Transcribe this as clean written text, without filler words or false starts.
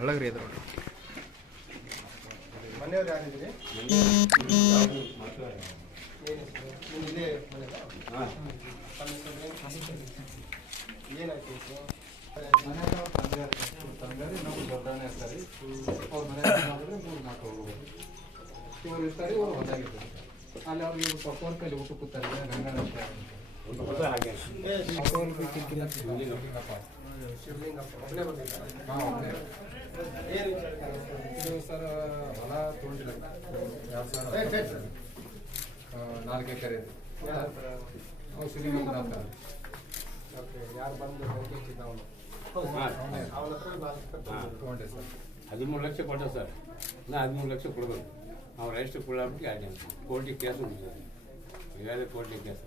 ಅಳಗ್ರಿ ಅದು ಮನೆಯವ್ರು ಯಾರಿದ್ದೀರಿ? ಏನಾಯ್ತು ತಂಗಾರಿ ನಾವು ದೊಡ್ಡನೇ ಇರ್ತಾರೆ ಅವ್ರ ಮನೆ ಮೂರು 4 ಹೋಗ್ಬೋದು ಇವರು ಇರ್ತಾರೆ ಇವರು ಹೊಂದಾಗಿರ್ತಾರೆ ಅಲ್ಲಿ ಅವ್ರು ಇವ್ರು ಪಪ್ಪವ್ರ ಕೈಲಿ ಊಟ ಕೂತಾರೆ ಗಂಗಾ ಶಿವಲಿಂಗಪ್ಪ ಒಬ್ಬನೇ ಬಂದಿದ್ದಾರೆ. ಇದು ಸರ್ ಹೊಲ ತೊಗೊಂಡಿಲ್ಲ 4 ಎಕರೆ ಅವ್ರು ಶಿವಲಿಂಗಪ್ಪ ಅಂತಾರೆ. ಓಕೆ, ಯಾರು ಬಂದು ಬೆಂಕಿ ಹಚ್ಚಿದ್ದ ಅವನು ಅವನ ಹತ್ರ ತೊಗೊಂಡೆ ಸರ್ 13 ಲಕ್ಷ ಕೊಟ್ಟ ಸರ್. ನಾ 13 ಲಕ್ಷ ಕೊಡಬೇಕು. ಅವ್ರು ಎಷ್ಟು ಕೊಡಾಬಿಟ್ಟು ಆಗಿದೆ ಕೋರ್ಟಿಗೆ ಕೇಸ್ ಉಂಟು. ಈಗಾಗಲೇ ಕೋರ್ಟಿಗೆ ಕೇಸ್